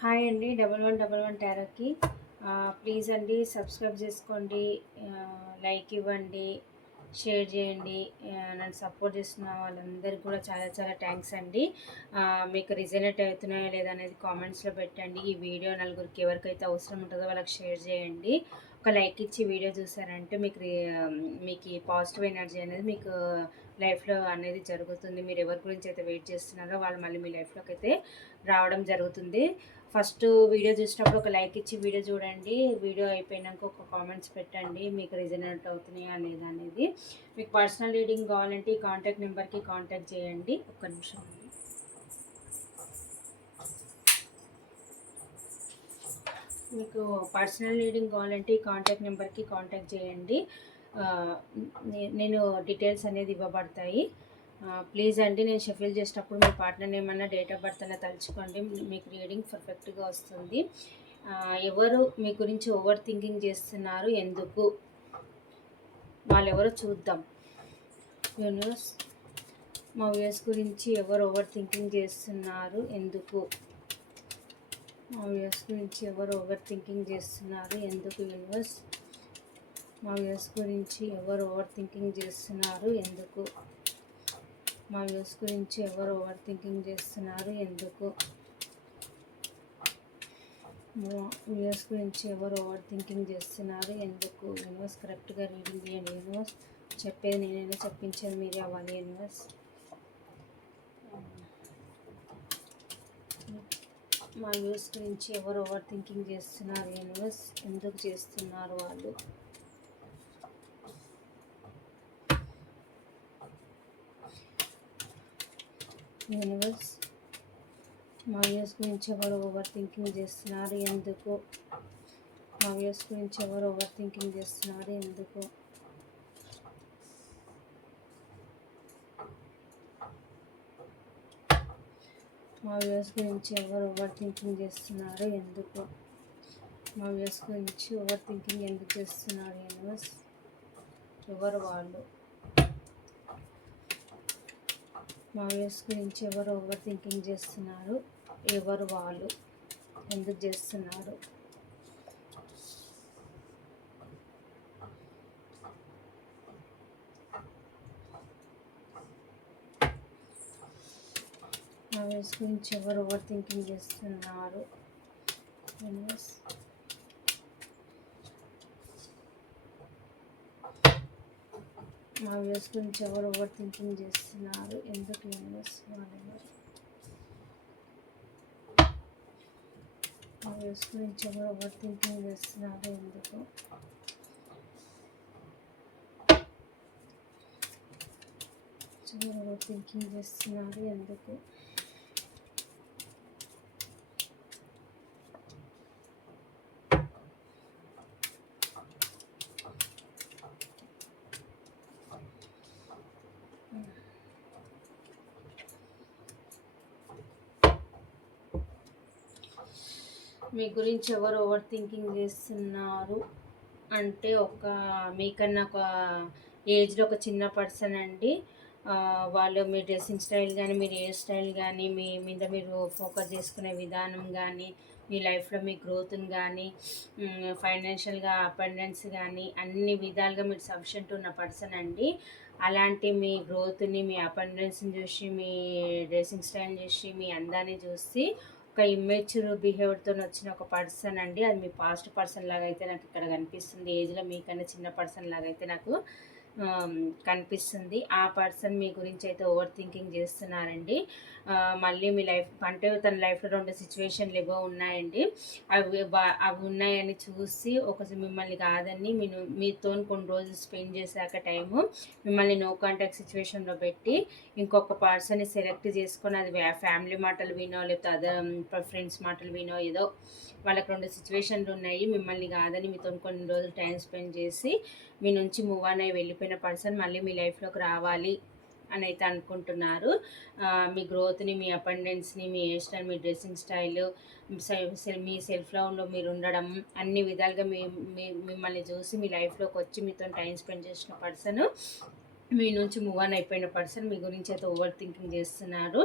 Hi అండి. 1111 టారోకి please అండి subscribe చేసుకోండి, లైక్ ఇవ్వండి, షేర్ చేయండి. నన్ను సపోర్ట్ చేస్తున్న వాళ్ళందరికీ కూడా చాలా చాలా థ్యాంక్స్ అండి. మీకు రిజనేట్ అవుతున్నాయో లేదా అనేది కామెంట్స్లో పెట్టండి. ఈ వీడియో నలుగురికి ఎవరికైతే అవసరం ఉంటుందో వాళ్ళకి షేర్ చేయండి. ఒక లైక్ ఇచ్చి వీడియో చూసారంటే మీకు ఈ పాజిటివ్ ఎనర్జీ అనేది మీకు లైఫ్లో అనేది జరుగుతుంది. మీరు ఎవరి గురించి అయితే వెయిట్ చేస్తున్నారో వాళ్ళు మళ్ళీ మీ లైఫ్లోకి అయితే రావడం జరుగుతుంది. ఫస్ట్ వీడియో చూసినప్పుడు ఒక లైక్ ఇచ్చి వీడియో చూడండి. వీడియో అయిపోయినాక ఒక కామెంట్స్ పెట్టండి మీకు రిజనేట్ అవుతున్నాయా లేదా అనేది. మీకు పర్సనల్ రీడింగ్ కావాలంటే ఈ కాంటాక్ట్ నెంబర్కి కాంటాక్ట్ చేయండి. ఒక్క నిమిషం అండి. మీకు పర్సనల్ రీడింగ్ కావాలంటే ఈ కాంటాక్ట్ నెంబర్కి కాంటాక్ట్ చేయండి. నేను డీటెయిల్స్ అనేది ఇవ్వబడతాయి. ప్లీజ్ అండి, నేను షెఫిల్ చేసేటప్పుడు మీ పార్ట్నర్ ఏమన్నా డేట్ ఆఫ్ బర్త్ అలా తలుచుకోండి, మీకు రీడింగ్ పర్ఫెక్ట్గా వస్తుంది. ఎవరు మీ గురించి ఓవర్ థింకింగ్ చేస్తున్నారు, ఎందుకు, వాళ్ళెవరో చూద్దాం. యూనివర్స్, మా వ్యూస్ గురించి ఎవరు ఓవర్ థింకింగ్ చేస్తున్నారు, ఎందుకు, మా వ్యూస్ గురించి ఎవరు ఓవర్ థింకింగ్ చేస్తున్నారు, ఎందుకు యూనివర్స్, మా వ్యూస్ గురించి ఎవరు ఓవర్ థింకింగ్ చేస్తున్నారు, ఎందుకు, మా వ్యూస్ గురించి ఎవరు ఓవర్ థింకింగ్ చేస్తున్నారు, ఎందుకు, మా వ్యూస్ గురించి ఎవరు ఓవర్ థింకింగ్ చేస్తున్నారు, ఎందుకు. యూనివర్స్ కరెక్ట్గా రీడింగ్ చేయండి. యూనివర్స్ చెప్పేది నేనైనా చెప్పించేది మీరే అవ్వాలి. యూనివర్స్, మా వ్యూస్ గురించి ఎవరు ఓవర్ థింకింగ్ చేస్తున్నారు, యూనివర్స్ ఎందుకు చేస్తున్నారు వాళ్ళు. యూనివర్స్, మా వ్యూస్ గురించి ఎవరు ఓవర్ థింకింగ్ చేస్తున్నారు, ఎందుకు, మా వ్యూస్ గురించి ఎవరు ఓవర్ థింకింగ్ చేస్తున్నారు, ఎందుకు. మా వ్యూస్ గురించి ఎవరు ఓవర్ థింకింగ్ చేస్తున్నారు, ఎందుకు, మా వ్యూస్ గురించి ఓవర్ థింకింగ్ ఎందుకు చేస్తున్నారు. యూనివర్స్, ఎవరు వాళ్ళు. మా వ్యూస్ గురించి ఎవరు ఓవర్ థింకింగ్ చేస్తున్నారు, ఎవరు వాళ్ళు, ఎందుకు చేస్తున్నారు. మా వ్యూస్ గురించి ఎవరు ఓవర్ థింకింగ్ చేస్తున్నారు. యూనివర్స్, మా వ్యూస్ గురించి ఎవరు ఓవర్ థింకింగ్ చేస్తున్నారు, ఎందుకు. యూనివర్స్, వాళ్ళెవరు. మా వ్యూస్ గురించి ఎవరు ఓవర్ థింకింగ్ చేస్తున్నారు, ఎందుకు. ఎవరు ఓవర్ థింకింగ్ చేస్తున్నారు, ఎందుకు. మీ గురించి ఎవరు ఓవర్ థింకింగ్ చేస్తున్నారు అంటే మీకన్నా ఒక ఏజ్లో ఒక చిన్న పర్సన్ అండి. వాళ్ళు మీ డ్రెస్సింగ్ స్టైల్ కానీ, మీ హెయిర్ స్టైల్ కానీ, మీ మీద మీరు ఫోకస్ చేసుకునే విధానం కానీ, మీ లైఫ్లో మీ గ్రోత్ని కానీ, ఫైనాన్షియల్గా అపెండెన్స్ కానీ అన్ని విధాలుగా మీరు సఫిషియెంట్ ఉన్న పర్సన్ అండి. అలాంటి మీ గ్రోత్ని, మీ అపెండెన్స్ని చూసి, మీ డ్రెస్సింగ్ స్టైల్ చూసి, మీ అందాన్ని చూసి ఒక ఇమ్మెచ్యూర్ బిహేవియర్తో వచ్చిన ఒక పర్సన్ అండి. అది మీ పాస్ట్ పర్సన్ లాగా అయితే నాకు ఇక్కడ కనిపిస్తుంది. ఏజ్లో మీకన్నా చిన్న పర్సన్ లాగా అయితే నాకు కనిపిస్తుంది. ఆ పర్సన్ మీ గురించి అయితే ఓవర్ థింకింగ్ చేస్తున్నారండి. మళ్ళీ మీ లైఫ్ అంటే తన లైఫ్లో 2 సిచ్యువేషన్లు ఏవో ఉన్నాయండి. అవి ఉన్నాయని చూసి మిమ్మల్ని కాదని మీతో కొన్ని రోజులు స్పెండ్ చేశాక టైము మిమ్మల్ని నో కాంటాక్ట్ సిచ్యువేషన్లో పెట్టి ఇంకొక పర్సన్ని సెలెక్ట్ చేసుకొని, అది ఫ్యామిలీ మాటలు వినో లేకపోతే అదర్ ఫ్రెండ్స్ మాటలు వినో ఏదో వాళ్ళకి 2 సిచ్యువేషన్లు ఉన్నాయి. మిమ్మల్ని కాదని మీతో కొన్ని రోజులు టైం స్పెండ్ చేసి మీ నుంచి మూవ్ ఆన్ అయ్యి వెళ్ళిపోయిన పర్సన్ మళ్ళీ మీ లైఫ్లోకి రావాలి అని అయితే అనుకుంటున్నారు. మీ గ్రోత్ని, మీ అపెండెన్స్ని, మీ హెయిర్ స్టైల్, మీ డ్రెస్సింగ్ స్టైల్, మీ సెల్ఫ్ లవ్లో మీరు ఉండడం అన్ని విధాలుగా మిమ్మల్ని చూసి మీ లైఫ్లోకి వచ్చి మీతో టైం స్పెండ్ చేసిన పర్సన్ మీ నుంచి మూవ్ ఆన్ అయిపోయిన పర్సన్ మీ గురించి అయితే ఓవర్ థింకింగ్ చేస్తున్నారు.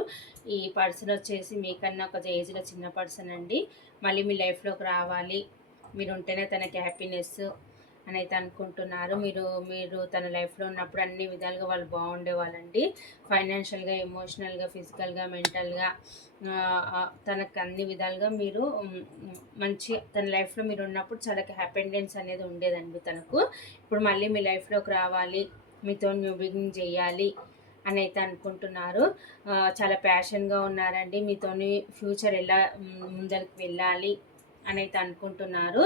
ఈ పర్సన్ వచ్చేసి మీకన్నా ఒక ఏజ్లో చిన్న పర్సన్ అండి. మళ్ళీ మీ లైఫ్లోకి రావాలి, మీరు ఉంటేనే తనకి హ్యాపీనెస్ అని అయితే అనుకుంటున్నారు. మీరు మీరు తన లైఫ్లో ఉన్నప్పుడు అన్ని విధాలుగా వాళ్ళు బాగుండేవాళ్ళండి. ఫైనాన్షియల్గా, ఎమోషనల్గా, ఫిజికల్గా, మెంటల్గా, తనకు అన్ని విధాలుగా మీరు మంచి తన లైఫ్లో మీరు ఉన్నప్పుడు చాలా హ్యాపీనెస్ అనేది ఉండేదండి తనకు. ఇప్పుడు మళ్ళీ మీ లైఫ్లోకి రావాలి, మీతో న్యూ బిగినింగ్ చేయాలి అని అయితే అనుకుంటున్నారు. చాలా ప్యాషన్గా ఉన్నారండి. మీతోని ఫ్యూచర్ ఎలా ముందరికి వెళ్ళాలి అని అయితే అనుకుంటున్నారు.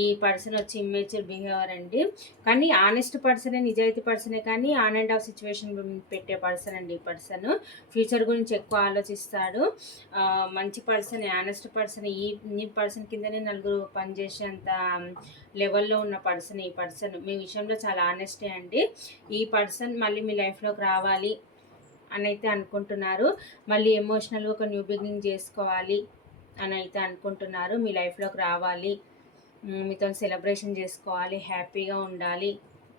ఈ పర్సన్ వచ్చి ఇమ్మెచ్యూర్ బిహేవియర్ అండి. కానీ ఆనెస్ట్ పర్సనే, నిజాయితీ పర్సనే, కానీ ఆన్ అండ్ ఆఫ్ సిచ్యువేషన్ పెట్టే పర్సన్ అండి. ఈ పర్సన్ ఫ్యూచర్ గురించి ఎక్కువ ఆలోచిస్తాడు. మంచి పర్సన్, ఆనెస్ట్ పర్సన్. ఈ పర్సన్ కిందనే నలుగురు పనిచేసేంత లెవెల్లో ఉన్న పర్సన్ ఈ పర్సన్. మీ విషయంలో చాలా ఆనెస్టే అండి. ఈ పర్సన్ మళ్ళీ మీ లైఫ్లోకి రావాలి అని అయితే అనుకుంటున్నారు. మళ్ళీ ఎమోషనల్గా ఒక న్యూ బిగినింగ్ చేసుకోవాలి అని అయితే అనుకుంటున్నారు. మీ లైఫ్లోకి రావాలి, మీతో సెలబ్రేషన్ చేసుకోవాలి, హ్యాపీగా ఉండాలి.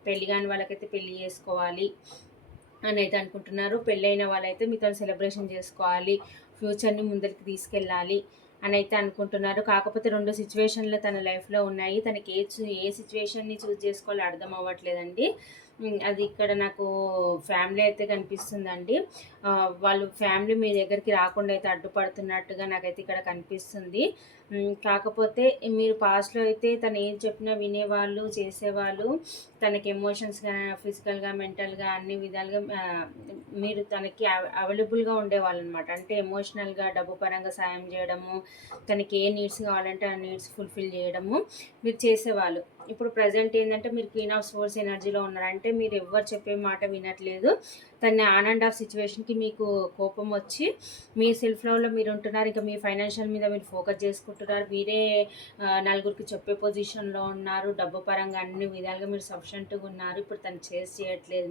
పెళ్ళి కాని వాళ్ళకైతే పెళ్ళి చేసుకోవాలి అని అయితే అనుకుంటున్నారు. పెళ్ళైన వాళ్ళైతే మీతో సెలబ్రేషన్ చేసుకోవాలి, ఫ్యూచర్ని ముందరికి తీసుకెళ్ళాలి అని అయితే అనుకుంటున్నారు. కాకపోతే 2 సిచ్యువేషన్లు తన లైఫ్లో ఉన్నాయి. తనకి ఏ సిచ్యువేషన్ని చూస్ చేసుకోవాలో అర్థం అవ్వట్లేదండి. అది ఇక్కడ నాకు ఫ్యామిలీ అయితే కనిపిస్తుందండి. వాళ్ళు ఫ్యామిలీ మీ దగ్గరికి రాకుండా అయితే అడ్డుపడుతున్నట్టుగా నాకైతే ఇక్కడ కనిపిస్తుంది. కాకపోతే మీరు పాస్ట్లో అయితే తను ఏం చెప్పినా వినేవాళ్ళు, చేసేవాళ్ళు. తనకి ఎమోషన్స్గా, ఫిజికల్గా, మెంటల్గా అన్ని విధాలుగా మీరు తనకి అవైలబుల్గా ఉండేవాళ్ళు అనమాట. అంటే ఎమోషనల్గా, డబ్బు పరంగా సాయం చేయడము, తనకి ఏ నీడ్స్ కావాలంటే ఆ నీడ్స్ ఫుల్ఫిల్ చేయడము మీరు చేసేవాళ్ళు. ఇప్పుడు ప్రజెంట్ ఏంటంటే మీరు క్వీన్ ఆఫ్ సోర్స్ ఎనర్జీలో ఉన్నారు. అంటే మీరు ఎవ్వరు చెప్పే మాట వినట్లేదు. తన ఆన్ అండ్ ఆఫ్ సిచ్యువేషన్కి మీకు కోపం వచ్చి మీ సెల్ఫ్ లవ్లో మీరు ఉంటున్నారు. ఇంకా మీ ఫైనాన్షియల్ మీద మీరు ఫోకస్ చేసుకుంటున్నారు. మీరే నలుగురికి చెప్పే పొజిషన్లో ఉన్నారు. డబ్బు పరంగా అన్ని విధాలుగా మీరు సఫిషియెంట్గా ఉన్నారు. ఇప్పుడు తను చేయట్లేదు.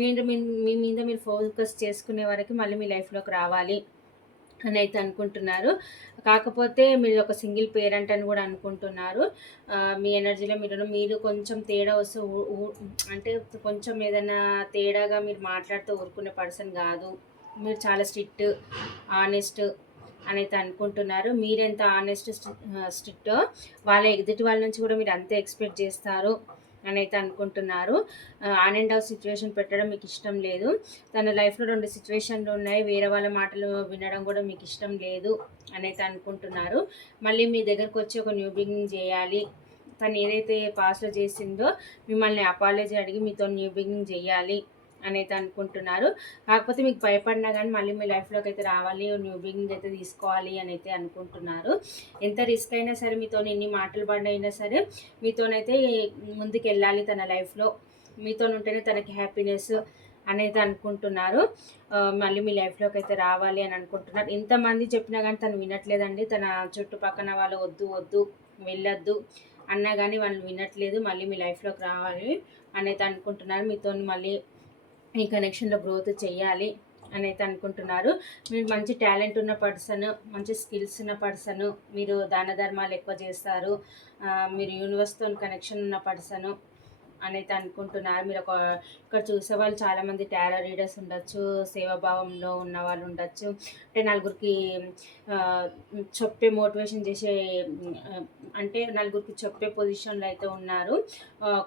మీరు మీ మీద మీరు ఫోకస్ చేసుకునే వరకు మళ్ళీ మీ లైఫ్లోకి రావాలి అని అయితే అనుకుంటున్నారు. కాకపోతే మీరు ఒక సింగిల్ పేరెంట్ అని కూడా అనుకుంటున్నారు. మీ ఎనర్జీలో మీరు కొంచెం తేడా వస్తే అంటే కొంచెం ఏదైనా తేడాగా మీరు మాట్లాడుతూ ఊరుకునే పర్సన్ కాదు. మీరు చాలా స్ట్రిక్ట్, ఆనెస్ట్ అని అయితే అనుకుంటున్నారు. మీరెంత ఆనెస్ట్, స్ట్రిక్టో ఎదుటి వాళ్ళ నుంచి కూడా మీరు అంతే ఎక్స్పెక్ట్ చేస్తారు అని అయితే అనుకుంటున్నారు. ఆన్ అండ్ ఆఫ్ సిచ్యువేషన్ పెట్టడం మీకు ఇష్టం లేదు. తన లైఫ్లో 2 సిచ్యువేషన్లు ఉన్నాయి. వేరే వాళ్ళ మాటలు వినడం కూడా మీకు ఇష్టం లేదు అని అయితే అనుకుంటున్నారు. మళ్ళీ మీ దగ్గరకు వచ్చి ఒక న్యూ బిగినింగ్ చేయాలి. తను ఏదైతే పాస్ట్లో చేసిందో మిమ్మల్ని అపాలజీ అడిగి మీతో న్యూ బిగినింగ్ చేయాలి అని అయితే అనుకుంటున్నారు. కాకపోతే మీకు భయపడినా కానీ మళ్ళీ మీ లైఫ్లోకి అయితే రావాలి, న్యూ బిగినింగ్ అయితే తీసుకోవాలి అని అయితే అనుకుంటున్నారు. ఎంత రిస్క్ అయినా సరే, మీతో ఎన్ని మాటలు పడినా సరే మీతోనైతే ముందుకు వెళ్ళాలి తన లైఫ్లో. మీతో ఉంటేనే తనకి హ్యాపీనెస్ అనేది అనుకుంటున్నారు. మళ్ళీ మీ లైఫ్లోకి అయితే రావాలి అని అనుకుంటున్నారు. ఇంతమంది చెప్పినా కానీ తను వినట్లేదండి. తన చుట్టుపక్కన వాళ్ళు వద్దు వద్దు వెళ్ళొద్దు అన్నా కానీ వాళ్ళు వినట్లేదు. మళ్ళీ మీ లైఫ్లోకి రావాలి అని అయితే అనుకుంటున్నారు. మీతో మళ్ళీ ఈ కనెక్షన్లో గ్రోత్ చేయాలి అని అయితే అనుకుంటున్నారు. మీరు మంచి టాలెంట్ ఉన్న పర్సన్, మంచి స్కిల్స్ ఉన్న పర్సన్, మీరు దాన ధర్మాలు ఎక్కువ చేస్తారు, మీరు యూనివర్స్తో కనెక్షన్ ఉన్న పర్సను అని అయితే అనుకుంటున్నారు. మీరు ఇక్కడ చూసే వాళ్ళు చాలామంది టారో రీడర్స్ ఉండొచ్చు, సేవాభావంలో ఉన్న వాళ్ళు ఉండొచ్చు. అంటే నలుగురికి చెప్పే మోటివేషన్ చేసే అంటే నలుగురికి చెప్పే పొజిషన్లో అయితే ఉన్నారు.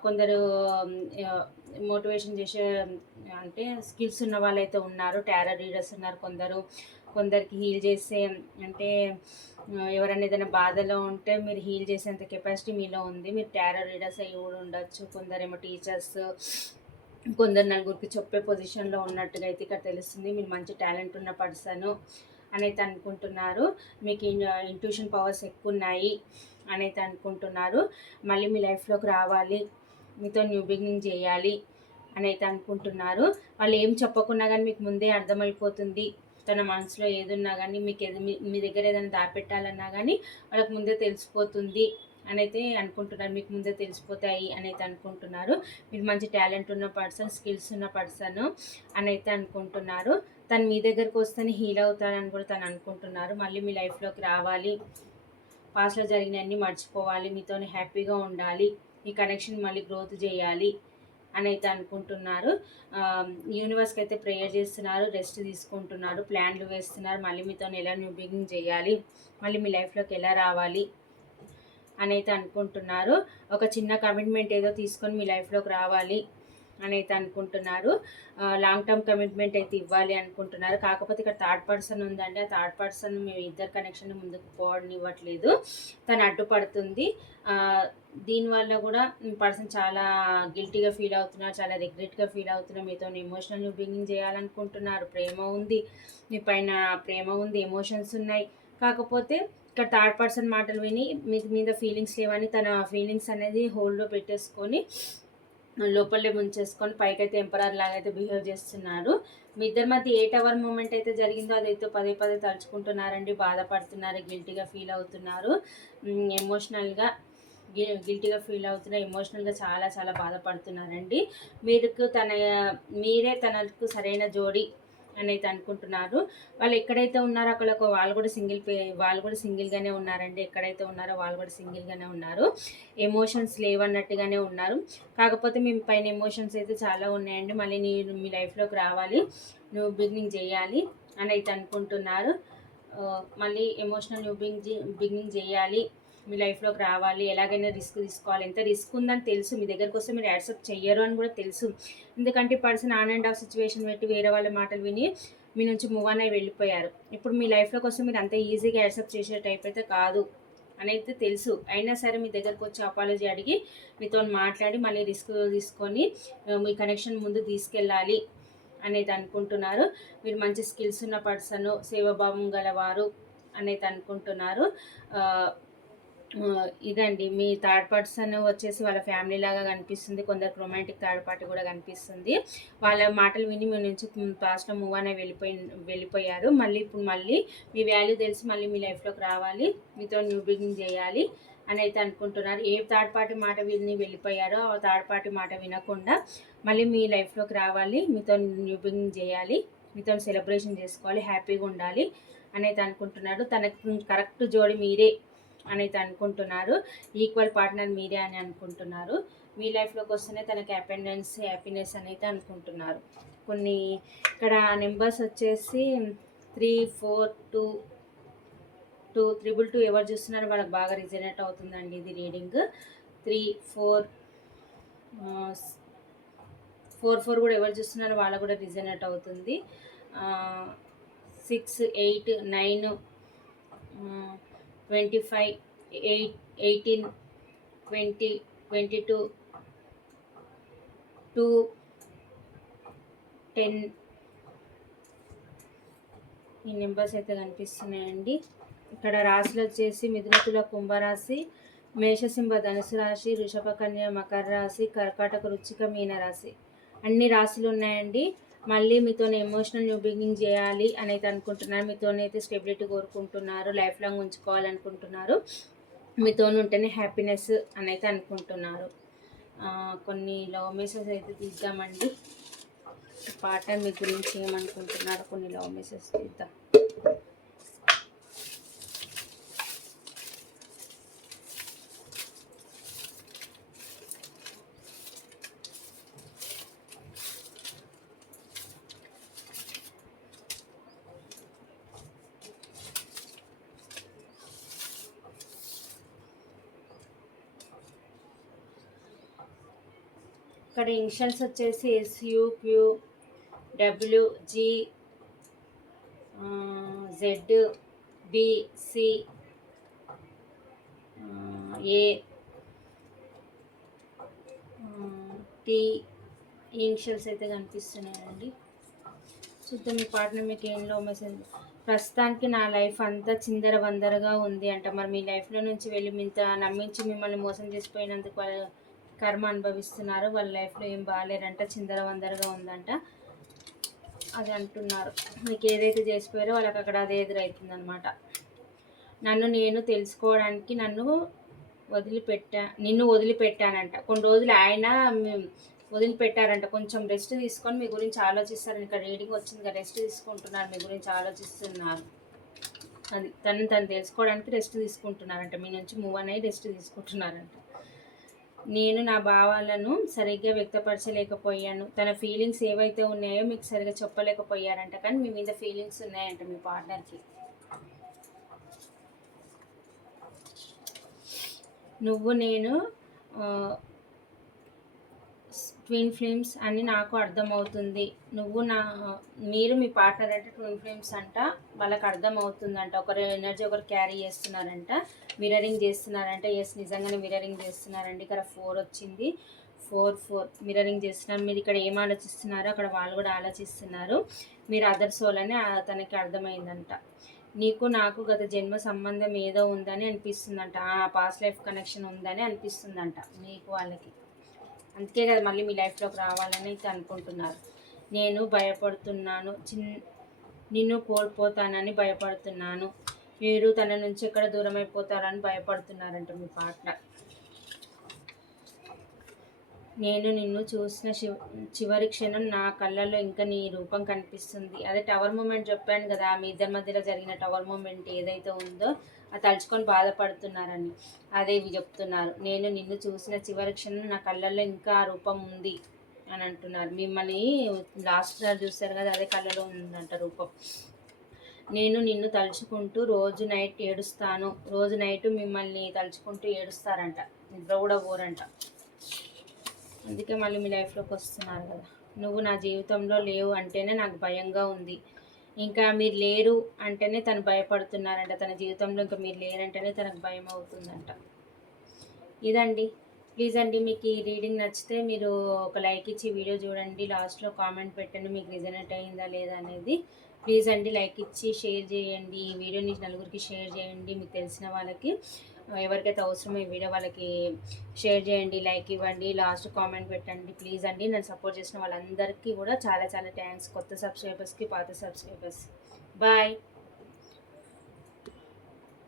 కొందరు మోటివేషన్ చేసే అంటే స్కిల్స్ ఉన్న వాళ్ళైతే ఉన్నారు. టారో రీడర్స్ ఉన్నారు. కొందరికి హీల్ చేసే అంటే ఎవరైనా ఏదైనా బాధలో ఉంటే మీరు హీల్ చేసేంత కెపాసిటీ మీలో ఉంది. మీరు టారో రీడర్స్ అయ్యి కూడా ఉండొచ్చు. కొందరేమో టీచర్స్, కొందరు నలుగురికి చెప్పే పొజిషన్లో ఉన్నట్టుగా అయితే ఇక్కడ తెలుస్తుంది. మీరు మంచి టాలెంట్ ఉన్న పర్సన్ అని అయితే అనుకుంటున్నారు. మీకు ఇంట్యూషన్ పవర్స్ ఎక్కువ ఉన్నాయి అని అయితే అనుకుంటున్నారు. మళ్ళీ మీ లైఫ్లోకి రావాలి, మీతో న్యూ బిగినింగ్ చేయాలి అని అయితే అనుకుంటున్నారు. వాళ్ళు ఏం చెప్పకున్నా కానీ మీకు ముందే అర్థమైపోతుంది. తన మనసులో ఏదున్నా కానీ మీకు మీ దగ్గర ఏదైనా దాపెట్టాలన్నా కానీ వాళ్ళకి ముందే తెలిసిపోతుంది అని అయితే అనుకుంటున్నారు. మీకు ముందే తెలిసిపోతాయి అని అయితే అనుకుంటున్నారు. మీరు మంచి టాలెంట్ ఉన్న పర్సన్, స్కిల్స్ ఉన్న పర్సన్ అని అయితే అనుకుంటున్నారు. తను మీ దగ్గరకు వస్తేనే హీల్ అవుతారని కూడా తను అనుకుంటున్నారు. మళ్ళీ మీ లైఫ్లోకి రావాలి, పాస్ట్లో జరిగినవన్నీ మర్చిపోవాలి, మీతోనే హ్యాపీగా ఉండాలి, ఈ కనెక్షన్ మళ్ళీ గ్రోత్ చేయాలి అని అయితే అనుకుంటున్నారు. యూనివర్స్కి అయితే ప్రేయర్ చేస్తున్నారు, రెస్ట్ తీసుకుంటున్నారు, ప్లాన్లు వేస్తున్నారు. మళ్ళీ మీతో ఎలా న్యూ బిగినింగ్ చేయాలి, మళ్ళీ మీ లైఫ్లోకి ఎలా రావాలి అని అయితే అనుకుంటున్నారు. ఒక చిన్న కమిట్మెంట్ ఏదో తీసుకొని మీ లైఫ్లోకి రావాలి అని అయితే అనుకుంటున్నారు. లాంగ్ టర్మ్ కమిట్మెంట్ అయితే ఇవ్వాలి అనుకుంటున్నారు. కాకపోతే ఇక్కడ థర్డ్ పర్సన్ ఉందండి. ఆ థర్డ్ పర్సన్ మీ ఇద్దరు కనెక్షన్ ముందుకు పోవనివ్వట్లేదు, తను అడ్డుపడుతుంది. దీనివల్ల కూడా పర్సన్ చాలా గిల్టీగా ఫీల్ అవుతున్నారు, చాలా రిగ్రెట్గా ఫీల్ అవుతున్నారు. మీతో ఎమోషనల్ బిగినింగ్ చేయాలనుకుంటున్నారు. ప్రేమ ఉంది, మీ పైన ప్రేమ ఉంది, ఎమోషన్స్ ఉన్నాయి. కాకపోతే ఇక్కడ థర్డ్ పర్సన్ మాటలు విని మీ మీద ఫీలింగ్స్ లేవని తన ఫీలింగ్స్ అనేది హోల్డ్లో పెట్టేసుకొని లోపలే ముంచేసుకొని పైకైతే ఎంపరర్ లాగా అయితే బిహేవ్ చేస్తున్నారు. మీ ఇద్దరి మధ్య 8 అవర్ మూమెంట్ అయితే జరిగిందో అదైతే పదే పదే తలుచుకుంటున్నారండి, బాధపడుతున్నారు, గిల్టీగా ఫీల్ అవుతున్నారు. ఎమోషనల్గా గిల్టీగా ఫీల్ అవుతున్నారు, ఎమోషనల్గా చాలా చాలా బాధపడుతున్నారండి. మీరే తనకు సరైన జోడి అని అయితే అనుకుంటున్నారు. వాళ్ళు ఎక్కడైతే ఉన్నారో అక్కడ వాళ్ళు కూడా సింగిల్గానే ఉన్నారండి. ఎక్కడైతే ఉన్నారో వాళ్ళు కూడా సింగిల్గానే ఉన్నారు. ఎమోషన్స్ లేవన్నట్టుగానే ఉన్నారు. కాకపోతే మీ పైన ఎమోషన్స్ అయితే చాలా ఉన్నాయండి. మళ్ళీ మీ లైఫ్లోకి రావాలి, న్యూ బిగినింగ్ చేయాలి అని అయితే అనుకుంటున్నారు. మళ్ళీ ఎమోషనల్ న్యూ బిగినింగ్ చేయాలి, మీ లైఫ్లోకి రావాలి, ఎలాగైనా రిస్క్ తీసుకోవాలి. ఎంత రిస్క్ ఉందని తెలుసు, మీ దగ్గరకు వస్తే మీరు యాక్సెప్ట్ చెయ్యరు అని కూడా తెలుసు. ఎందుకంటే person on and of situation పెట్టి వేరే వాళ్ళ మాటలు విని మీ నుంచి మూవ్ అయి వెళ్ళిపోయారు. ఇప్పుడు మీ లైఫ్లోకి వస్తే మీరు అంత ఈజీగా యాక్సెప్ట్ చేసే టైప్ అయితే కాదు అని అయితే తెలుసు. అయినా సరే మీ దగ్గరకు వచ్చి అపాలజీ అడిగి మీతో మాట్లాడి మళ్ళీ రిస్క్ తీసుకొని మీ కనెక్షన్ ముందు తీసుకెళ్ళాలి అనేది అనుకుంటున్నారు. మీరు మంచి స్కిల్స్ ఉన్న పర్సన్, సేవాభావం గలవారు అనేది అనుకుంటున్నారు. ఇదండి మీ థర్డ్ పర్సన్ వచ్చేసి వాళ్ళ ఫ్యామిలీ లాగా కనిపిస్తుంది. కొందరికి రొమాంటిక్ థర్డ్ పార్టీ కూడా కనిపిస్తుంది. వాళ్ళ మాటలు విని మీ నుంచి పాస్ట్లో మూవ్ అనే వెళ్ళిపోయారు. ఇప్పుడు మళ్ళీ మీ వాల్యూ తెలిసి మళ్ళీ మీ లైఫ్లోకి రావాలి, మీతో న్యూ బిగినింగ్ చేయాలి అని అయితే అనుకుంటున్నారు. ఏ థర్డ్ పార్టీ మాట విని వెళ్ళిపోయారో ఆ థర్డ్ పార్టీ మాట వినకుండా మళ్ళీ మీ లైఫ్లోకి రావాలి, మీతో న్యూ బిగినింగ్ చేయాలి, మీతో సెలబ్రేషన్ చేసుకోవాలి, హ్యాపీగా ఉండాలి అని అయితే అనుకుంటున్నారు. తనకు కరెక్ట్ జోడి మీరే అని అయితే అనుకుంటున్నారు. ఈక్వల్ పార్ట్నర్ మీరే అని అనుకుంటున్నారు. మీ లైఫ్లోకి వస్తేనే తనకి హ్యాపీనెస్ అని అయితే అనుకుంటున్నారు. కొన్ని ఇక్కడ నెంబర్స్ వచ్చేసి 3, 4, 2, 2 ఎవరు చూస్తున్నారో వాళ్ళకి బాగా రిజనేట్ అవుతుందండి ఇది రీడింగ్. 3, 4, 4 కూడా ఎవరు చూస్తున్నారో వాళ్ళకు కూడా రిజనేట్ అవుతుంది. 6, 8, 9, 25, 18, 20, 22, 2, 10 ఈ నెంబర్స్ అయితే కనిపిస్తున్నాయండి. ఇక్కడ రాశులు వచ్చేసి మిథున, తుల, కుంభరాశి, మేషసింహ, ధనుసు రాశి, వృషభ, కన్య, మకర రాశి, కర్కాటక, వృశ్చిక, మీన రాశి అన్ని రాశులు ఉన్నాయండి. మళ్ళీ మీతోనే ఎమోషనల్ న్యూ బిగినింగ్ చేయాలి అని అయితే అనుకుంటున్నారు. మీతోనైతే స్టెబిలిటీ కోరుకుంటున్నారు, లైఫ్ లాంగ్ ఉంచుకోవాలనుకుంటున్నారు. మీతో ఉంటేనే హ్యాపీనెస్ అని అయితే అనుకుంటున్నారు. కొన్ని లవ్ మెసేజ్ అయితే తీద్దామండి. పార్ట్నర్ మీ గురించి ఏమనుకుంటున్నారు, కొన్ని లవ్ మెసేజ్ తీద్దాం. ఇక్కడ ఇనిషియల్స్ వచ్చేసి SUQ, WG, ZBC, A, T initials అయితే కనిపిస్తున్నాయండి. చూద్దాం మీ పార్ట్నర్ మీకు ఏంలో మెసేజ్. ప్రస్తుతానికి నా లైఫ్ అంతా చిందర వందరగా ఉంది అంట. మరి మీ లైఫ్లో నుంచి వెళ్ళి నమ్మించి మిమ్మల్ని మోసం చేసిపోయినందుకు వాళ్ళు కర్మ అనుభవిస్తున్నారు. వాళ్ళ లైఫ్లో ఏం బాగాలేరంట, చిందర వందరగా ఉందంట అది అంటున్నారు. మీకు ఏదైతే చేసిపోయారో వాళ్ళకి అక్కడ అదే ఎదురవుతుంది అనమాట. నన్ను నేను తెలుసుకోవడానికి నిన్ను వదిలిపెట్టానంట. కొన్ని రోజులు ఆయన వదిలిపెట్టారంట. కొంచెం రెస్ట్ తీసుకొని మీ గురించి ఆలోచిస్తారని ఇక్కడ రీడింగ్ వచ్చింది కదా, రెస్ట్ తీసుకుంటున్నారు, మీ గురించి ఆలోచిస్తున్నారు. అది తను తెలుసుకోవడానికి రెస్ట్ తీసుకుంటున్నారంట. మీ నుంచి మూవ్ అనేది రెస్ట్ తీసుకుంటున్నారంట. నేను నా భావాలను సరిగ్గా వ్యక్తపరచలేకపోయాను. తన ఫీలింగ్స్ ఏవైతే ఉన్నాయో మీకు సరిగ్గా చెప్పలేకపోయారంట, కానీ మీ మీద ఫీలింగ్స్ ఉన్నాయంట మీ పార్ట్నర్కి. నువ్వు నేను ట్విన్ ఫ్లేమ్స్ అని నాకు అర్థమవుతుంది. మీరు మీ పార్ట్నర్ అంటే ట్విన్ ఫ్లేమ్స్ అంట. వాళ్ళకి అర్థమవుతుందంట. ఒకరు ఎనర్జీ ఒకరు క్యారీ చేస్తున్నారంట, మిరరింగ్ చేస్తున్నారంట. ఎస్, నిజంగానే మిరరింగ్ చేస్తున్నారండి. ఇక్కడ 4 వచ్చింది. 4 మిరరింగ్ చేస్తున్నారు. మీరు ఇక్కడ ఏం ఆలోచిస్తున్నారో అక్కడ వాళ్ళు కూడా ఆలోచిస్తున్నారు. మీరు అదర్ సోల్ అని తనకి అర్థమైందంట. నీకు నాకు గత జన్మ సంబంధం ఏదో ఉందని అనిపిస్తుందంట. పాస్ట్ లైఫ్ కనెక్షన్ ఉందని అనిపిస్తుందంట మీకు వాళ్ళకి. అందుకే కదా మళ్ళీ మీ లైఫ్లోకి రావాలని అయితే అనుకుంటున్నారు. నేను భయపడుతున్నాను, నిన్ను కోల్పోతానని భయపడుతున్నాను. మీరు తన నుంచి ఎక్కడ దూరం అయిపోతారని భయపడుతున్నారంట మీ పార్ట్నర్. నేను నిన్ను చూసిన చివరి క్షణం నా కళ్ళల్లో ఇంకా నీ రూపం కనిపిస్తుంది. అదే టవర్ మూమెంట్ చెప్పాను కదా, మీ ఇద్దరి మధ్యలో జరిగిన టవర్ మూమెంట్ ఏదైతే ఉందో అది తలుచుకొని బాధపడుతున్నారని అదే ఇవి చెప్తున్నారు. నేను నిన్ను చూసిన చివరి క్షణం నా కళ్ళల్లో ఇంకా ఆ రూపం ఉంది అని అంటున్నారు. మిమ్మల్ని లాస్ట్ సార్ చూస్తారు కదా, అదే కళ్ళలో ఉందంట రూపం. నేను నిన్ను తలుచుకుంటూ రోజు నైట్ ఏడుస్తాను. రోజు నైట్ మిమ్మల్ని తలుచుకుంటూ ఏడుస్తారంట, నిద్ర కూడా పోరంట. అందుకే మళ్ళీ మీ లైఫ్లోకి వస్తున్నారు కదా. నువ్వు నా జీవితంలో లేవు అంటేనే నాకు భయంగా ఉంది. ఇంకా మీరు లేరు అంటేనే తను భయపడుతున్నారంట. తన జీవితంలో ఇంకా మీరు లేరంటేనే తనకు భయం అవుతుందంట. ఇదండి. ప్లీజ్ అండి, మీకు ఈ రీడింగ్ నచ్చితే మీరు ఒక లైక్ ఇచ్చి వీడియో చూడండి. లాస్ట్లో కామెంట్ పెట్టండి మీకు రిజనేట్ అయిందా లేదా అనేది. ప్లీజ్ అండి, లైక్ ఇచ్చి షేర్ చేయండి. ఈ వీడియోని నలుగురికి షేర్ చేయండి. మీకు తెలిసిన వాళ్ళకి ఎవరికైతే అవసరమో ఈ వీడియో వాళ్ళకి షేర్ చేయండి, లైక్ ఇవ్వండి, లాస్ట్ కామెంట్ పెట్టండి. ప్లీజ్ అండి, నన్ను సపోర్ట్ చేసిన వాళ్ళందరికీ కూడా చాలా చాలా థ్యాంక్స్. కొత్త సబ్స్క్రైబర్స్కి, పాత సబ్స్క్రైబర్స్. బాయ్.